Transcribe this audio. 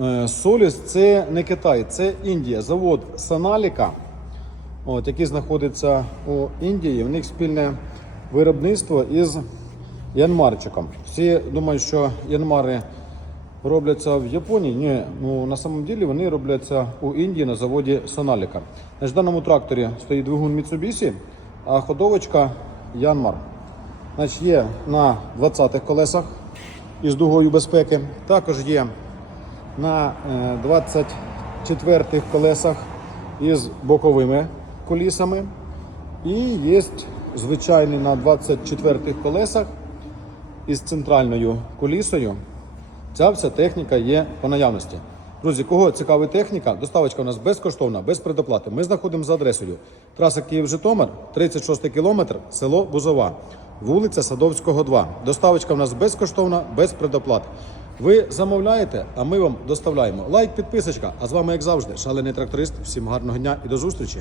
Е, Соліс це не Китай, це Індія. Завод Саналіка, от, який знаходиться у Індії. В них спільне виробництво із Янмарчиком. Всі думають, що Янмари робляться в Японії. Ні, ну на самом деле вони робляться у Індії на заводі Саналіка. На даному тракторі стоїть двигун Mitsubishi, а ходовочка Янмар. Значить, є на 20-х колесах із дугою безпеки. Також є на 24-х колесах із боковими колісами. І є звичайний на 24-х колесах із центральною колісою. Ця вся техніка є по наявності. Друзі, кого цікавить техніка, доставочка у нас безкоштовна, без предоплати. Ми знаходимося за адресою. Траса Київ-Житомир, 36 кілометр, село Бузова, вулиця Садовського, 2. Доставочка у нас безкоштовна, без предоплати. Ви замовляєте, а ми вам доставляємо. Лайк, підписочка. А з вами, як завжди, шалений тракторист. Всім гарного дня і до зустрічі!